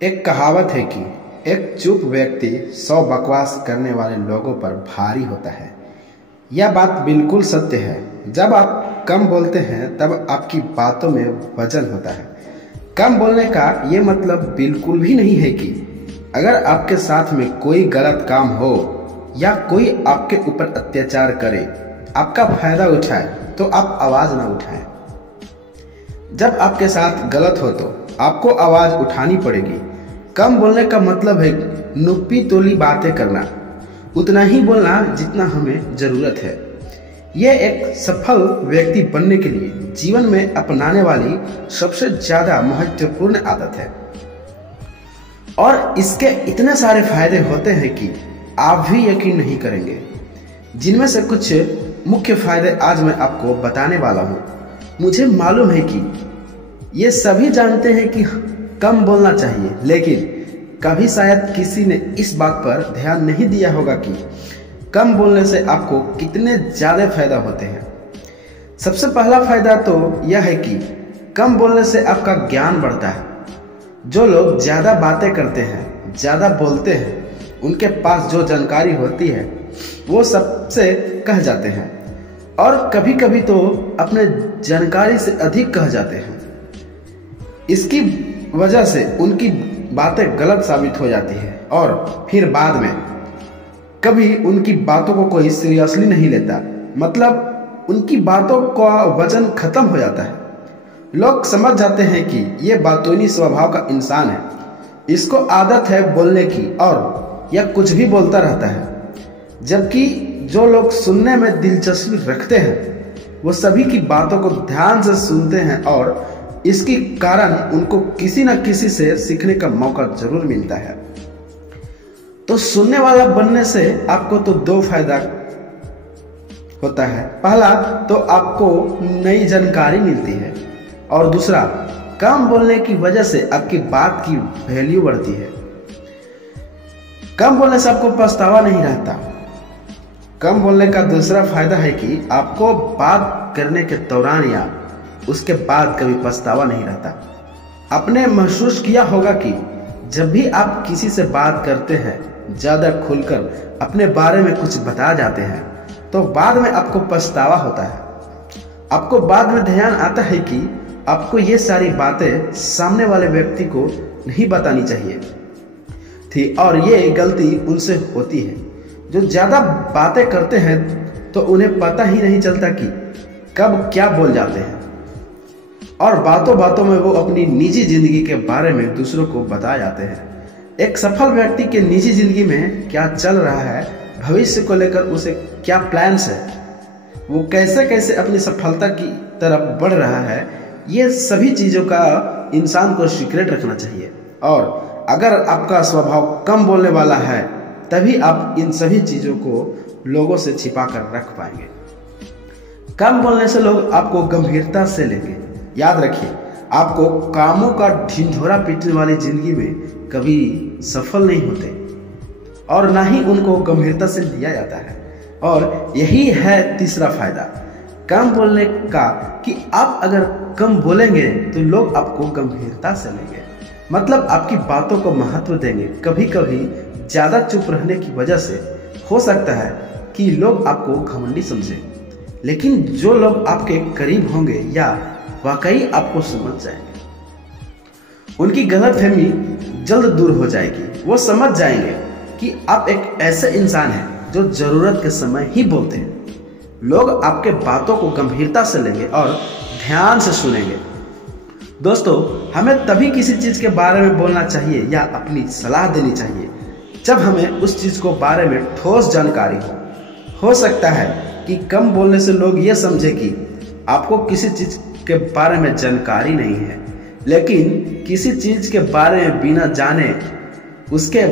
एक कहावत है कि एक चुप व्यक्ति 100 बकवास करने वाले लोगों पर भारी होता है। यह बात बिल्कुल सत्य है। जब आप कम बोलते हैं तब आपकी बातों में वजन होता है। कम बोलने का ये मतलब बिल्कुल भी नहीं है कि अगर आपके साथ में कोई गलत काम हो या कोई आपके ऊपर अत्याचार करे, आपका फायदा उठाए, तो आप आवाज ना उठाएं। जब आपके साथ गलत हो तो आपको आवाज उठानी पड़ेगी। कम बोलने का मतलब है नुक्पी तोली बातें करना, उतना ही बोलना जितना हमें जरूरत है। यह एक सफल व्यक्ति बनने के लिए जीवन में अपनाने वाली सबसे ज्यादा महत्वपूर्ण आदत है और इसके इतने सारे फायदे होते हैं कि आप भी यकीन नहीं करेंगे। जिनमें से कुछ मुख्य फायदे आज मैं आपको बताने वाला हूं। मुझे मालूम है कि ये सभी जानते हैं कि कम बोलना चाहिए, लेकिन कभी शायद किसी ने इस बात पर ध्यान नहीं दिया होगा कि कम बोलने से आपको कितने ज्यादा फायदा होते हैं। सबसे पहला फायदा तो यह है कि कम बोलने से आपका ज्ञान बढ़ता है। जो लोग ज्यादा बातें करते हैं, ज्यादा बोलते हैं, उनके पास जो जानकारी होती है वो सबसे कह जाते हैं और कभी कभी तो अपने जानकारी से अधिक कह जाते हैं। इसकी वजह से उनकी बातें गलत साबित हो जाती है और फिर बाद में कभी उनकी बातों को कोई सीरियसली नहीं लेता। मतलब उनकी बातों का वजन खत्म हो जाता है। लोग समझ जाते हैं कि ये बातूनी स्वभाव का इंसान है, इसको आदत है बोलने की और यह कुछ भी बोलता रहता है। जबकि जो लोग सुनने में दिलचस्पी रखते हैं वो सभी की बातों को ध्यान से सुनते हैं और इसके कारण उनको किसी न किसी से सीखने का मौका जरूर मिलता है। तो सुनने वाला बनने से आपको तो दो फायदा होता है। पहला तो आपको नई जानकारी मिलती है और दूसरा, कम बोलने की वजह से आपकी बात की वैल्यू बढ़ती है। कम बोलने से आपको पछतावा नहीं रहता। कम बोलने का दूसरा फायदा है कि आपको बात करने के दौरान या उसके बाद कभी पछतावा नहीं रहता। आपने महसूस किया होगा कि जब भी आप किसी से बात करते हैं, ज्यादा खुलकर अपने बारे में कुछ बता जाते हैं, तो बाद में आपको पछतावा होता है। आपको बाद में ध्यान आता है कि आपको ये सारी बातें सामने वाले व्यक्ति को नहीं बतानी चाहिए थी और ये गलती उनसे होती है। जो ज्यादा बातें करते हैं तो उन्हें पता ही नहीं चलता कि कब क्या बोल जाते हैं और बातों बातों में वो अपनी निजी जिंदगी के बारे में दूसरों को बता जाते हैं। एक सफल व्यक्ति के निजी जिंदगी में क्या चल रहा है, भविष्य को लेकर उसे क्या प्लान्स है, वो कैसे कैसे अपनी सफलता की तरफ बढ़ रहा है, ये सभी चीज़ों का इंसान को सीक्रेट रखना चाहिए। और अगर आपका स्वभाव कम बोलने वाला है तभी आप इन सभी चीज़ों को लोगों से छिपा कर रख पाएंगे। कम बोलने से लोग आपको गंभीरता से लेंगे। याद रखिए, आपको कामों का ढिंढोरा पीटने वाली जिंदगी में कभी सफल नहीं होते और ना ही उनको गंभीरता से लिया जाता है। और यही है तीसरा फायदा कम बोलने का कि आप अगर कम बोलेंगे तो लोग आपको गंभीरता से लेंगे, मतलब आपकी बातों को महत्व देंगे। कभी कभी ज्यादा चुप रहने की वजह से हो सकता है कि लोग आपको घमंडी समझें, लेकिन जो लोग आपके करीब होंगे या वाकई आपको समझ जाएंगे, उनकी गलतफहमी जल्द दूर हो जाएगी। वो समझ जाएंगे कि आप एक ऐसे इंसान हैं जो जरूरत के समय ही बोलते हैं। लोग आपके बातों को गंभीरता से लेंगे और ध्यान से सुनेंगे। दोस्तों, हमें तभी किसी चीज के बारे में बोलना चाहिए या अपनी सलाह देनी चाहिए जब हमें उस चीज को बारे में ठोस जानकारी हो सकता है कि कम बोलने से लोग ये समझे कि आपको किसी चीज के बारे में जानकारी नहीं है, लेकिन किसी चीज के बारे में बिना जाने उसके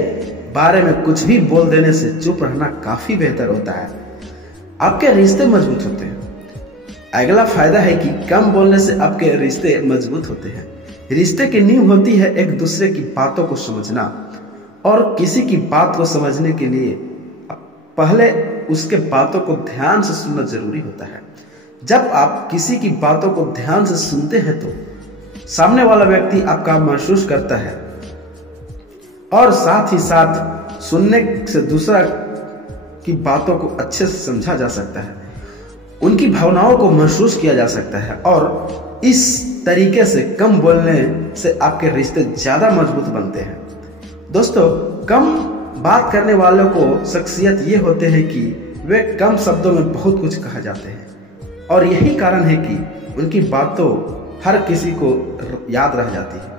बारे में कुछ भी बोल देने से चुप रहना काफी बेहतर होता है। आपके रिश्ते मजबूत होते हैं। अगला फायदा है कि कम बोलने से आपके रिश्ते मजबूत होते हैं। रिश्ते की नींव होती है एक दूसरे की बातों को समझना और किसी की बात को समझने के लिए पहले उसके बातों को ध्यान से सुनना जरूरी होता है। जब आप किसी की बातों को ध्यान से सुनते हैं तो सामने वाला व्यक्ति आपका महसूस करता है और साथ ही साथ सुनने से दूसरा की बातों को अच्छे से समझा जा सकता है, उनकी भावनाओं को महसूस किया जा सकता है और इस तरीके से कम बोलने से आपके रिश्ते ज़्यादा मजबूत बनते हैं। दोस्तों, कम बात करने वालों को शख्सियत ये होते हैं कि वे कम शब्दों में बहुत कुछ कहा जाते हैं और यही कारण है कि उनकी बातों हर किसी को याद रह जाती है।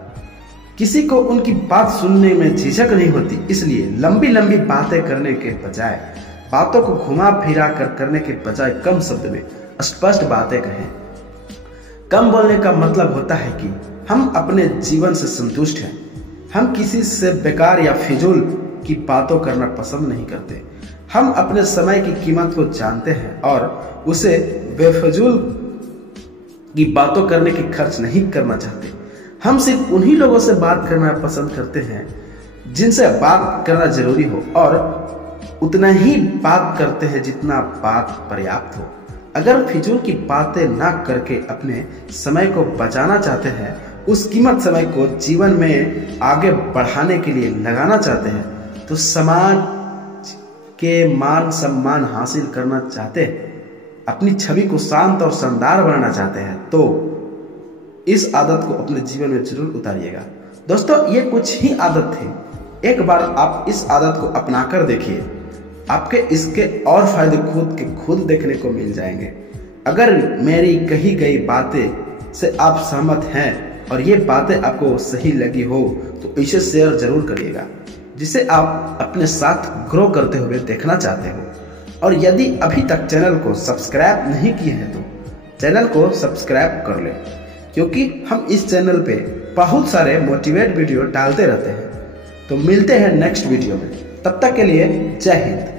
किसी को उनकी बात सुनने में झिझक नहीं होती, इसलिए लंबी लंबी बातें करने के बजाय, बातों को घुमा फिरा कर करने के बजाय कम शब्द में स्पष्ट बातें कहें। कम बोलने का मतलब होता है कि हम अपने जीवन से संतुष्ट हैं। हम किसी से बेकार या फिजूल की बातों करना पसंद नहीं करते। हम अपने समय की कीमत को जानते हैं और उसे बेफजूल की बातों करने की खर्च नहीं करना चाहते। हम सिर्फ उन्हीं लोगों से बात करना पसंद करते हैं जिनसे बात करना जरूरी हो और उतना ही बात करते हैं जितना बात पर्याप्त हो। अगर फिजूल की बातें ना करके अपने समय को बचाना चाहते हैं, उस कीमत समय को जीवन में आगे बढ़ाने के लिए लगाना चाहते हैं, तो समाज के मान सम्मान हासिल करना चाहते हैं, अपनी छवि को शांत और शानदार बनाना चाहते हैं, तो इस आदत को अपने जीवन में जरूर उतारिएगा। दोस्तों, ये कुछ ही आदत थे। एक बार आप इस आदत को अपनाकर देखिए, आपके इसके और फायदे खुद के खुद देखने को मिल जाएंगे। अगर मेरी कही गई बातें से आप सहमत हैं और ये बातें आपको सही लगी हो तो इसे शेयर जरूर करिएगा, जिसे आप अपने साथ ग्रो करते हुए देखना चाहते हो। और यदि अभी तक चैनल को सब्सक्राइब नहीं किए हैं तो चैनल को सब्सक्राइब कर लें, क्योंकि हम इस चैनल पे बहुत सारे मोटिवेट वीडियो डालते रहते हैं। तो मिलते हैं नेक्स्ट वीडियो में, तब तक के लिए जय हिंद।